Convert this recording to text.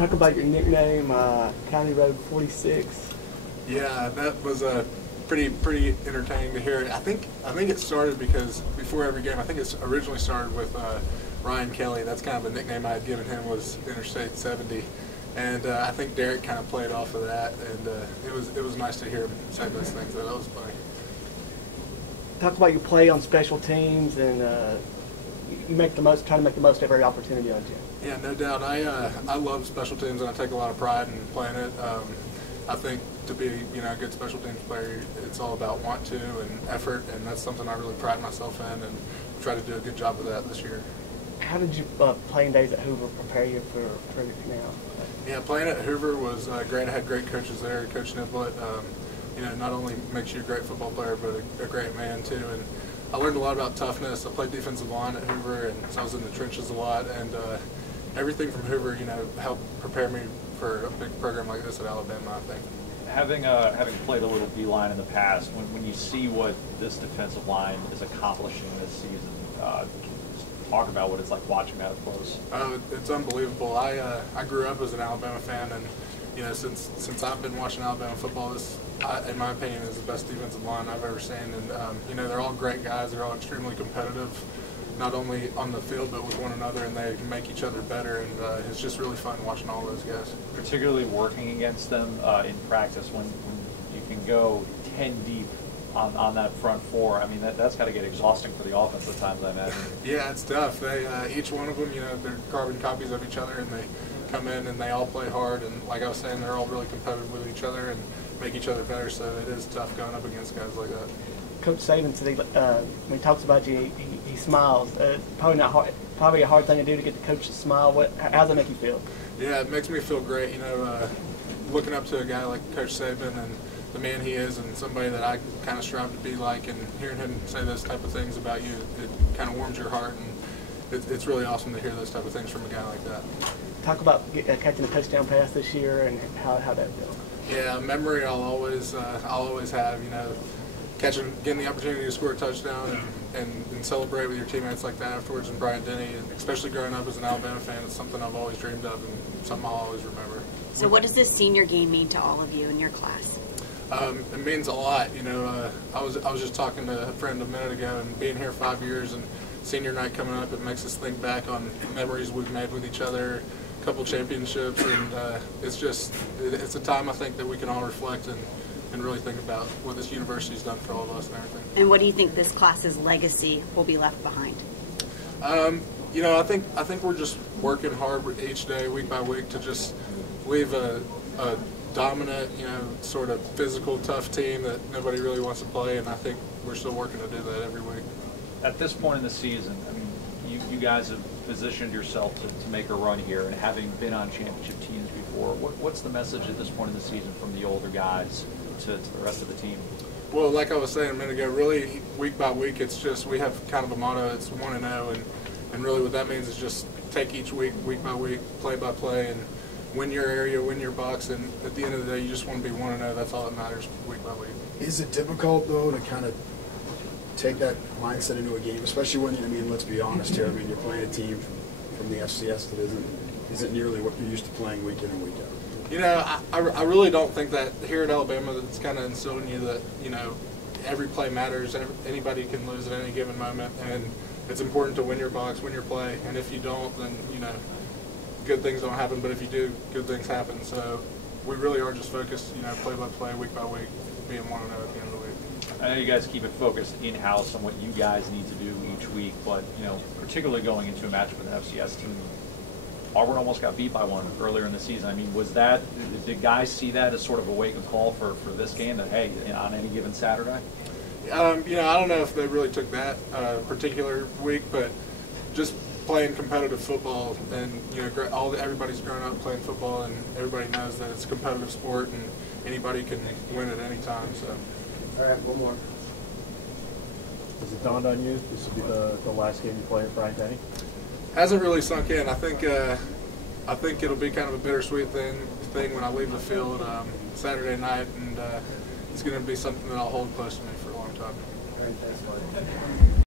Talk about your nickname, County Road 46. Yeah, that was pretty entertaining to hear. I think it started because before every game, I think it originally started with Ryan Kelly. That's kind of a nickname I had given him, was Interstate 70, and I think Derek kind of played off of that, and it was nice to hear him say those things. That was funny. Talk about your play on special teams, and you try to make the most of every opportunity on gym. Yeah, no doubt. I love special teams, and I take a lot of pride in playing it. I think to be a good special teams player, it's all about want to and effort, and that's something I really pride myself in, and try to do a good job of that this year. How did you playing days at Hoover prepare you for now? Yeah, playing at Hoover was great. I had great coaches there. Coach Niblett, not only makes you a great football player, but a great man too. And I learned a lot about toughness. I played defensive line at Hoover, and so I was in the trenches a lot. And everything from Hoover, helped prepare me for a big program like this at Alabama, I think. Having played a little D-line in the past, when you see what this defensive line is accomplishing this season, can you just talk about what it's like watching that up close? It's unbelievable. I grew up as an Alabama fan, and since I've been watching Alabama football, this, in my opinion, is the best defensive line I've ever seen. And they're all great guys. They're all extremely competitive, not only on the field but with one another, and they make each other better. And it's just really fun watching all those guys. Particularly working against them in practice, when you can go 10 deep on that front four. I mean, that's got to get exhausting for the offense at times, I imagine. Yeah, it's tough. They each one of them, they're carbon copies of each other, and they come in and they all play hard. And like I was saying, they're all really competitive with each other and make each other better. So it is tough going up against guys like that. Coach Saban said when he talks about you, he smiles. Probably a hard thing to do to get the coach to smile. How does that make you feel? Yeah, it makes me feel great. Looking up to a guy like Coach Saban and the man he is, and somebody that I kind of strive to be like, and hearing him say those type of things about you, it kind of warms your heart, and it's really awesome to hear those type of things from a guy like that. Talk about catching a touchdown pass this year and how that feels. Yeah, a memory I'll always have. Getting the opportunity to score a touchdown and celebrate with your teammates like that afterwards, and Bryant Denny, and especially growing up as an Alabama fan, it's something I've always dreamed of and something I'll always remember. So what does this senior game mean to all of you in your class? It means a lot. I was just talking to a friend a minute ago, and being here 5 years and senior night coming up, it makes us think back on memories we've made with each other, a couple championships, and it's a time I think that we can all reflect and really think about what this university's done for all of us and everything. And what do you think this class's legacy will be left behind? I think we're just working hard each day, week by week, to just leave a dominant, sort of physical, tough team that nobody really wants to play, and I think we're still working to do that every week. At this point in the season, I mean, you guys have positioned yourself to make a run here, and having been on championship teams before, what's the message at this point in the season from the older guys to the rest of the team? Well, like I was saying a minute ago, really week by week, it's just we have kind of a motto. It's 1-0, and really what that means is just take each week, week by week, play by play, and win your area, win your box, and at the end of the day, you just want to be 1-0. That's all that matters week by week. Is it difficult though to kind of take that mindset into a game, especially when let's be honest here. You're playing a team from the FCS that isn't nearly what you're used to playing week in and week out. I really don't think that here at Alabama that's kind of instilled in you that, every play matters. Anybody can lose at any given moment, and it's important to win your box, win your play, and if you don't, then, good things don't happen, but if you do, good things happen. So we really are just focused, play by play, week by week, being 1-0 at the end of the week. I know you guys keep it focused in-house on what you guys need to do each week, but, particularly going into a match with an FCS team, Auburn almost got beat by one earlier in the season. I mean, did guys see that as sort of a wake-up call for this game, that, hey, on any given Saturday? I don't know if they really took that particular week, but just playing competitive football, and everybody's grown up playing football, and everybody knows that it's a competitive sport, and anybody can win at any time. So, all right, one more. Has it dawned on you this will be the last game you play at Bryant Denny? Hasn't really sunk in. I think it'll be kind of a bittersweet thing when I leave the field Saturday night, and it's going to be something that I'll hold close to me for a long time.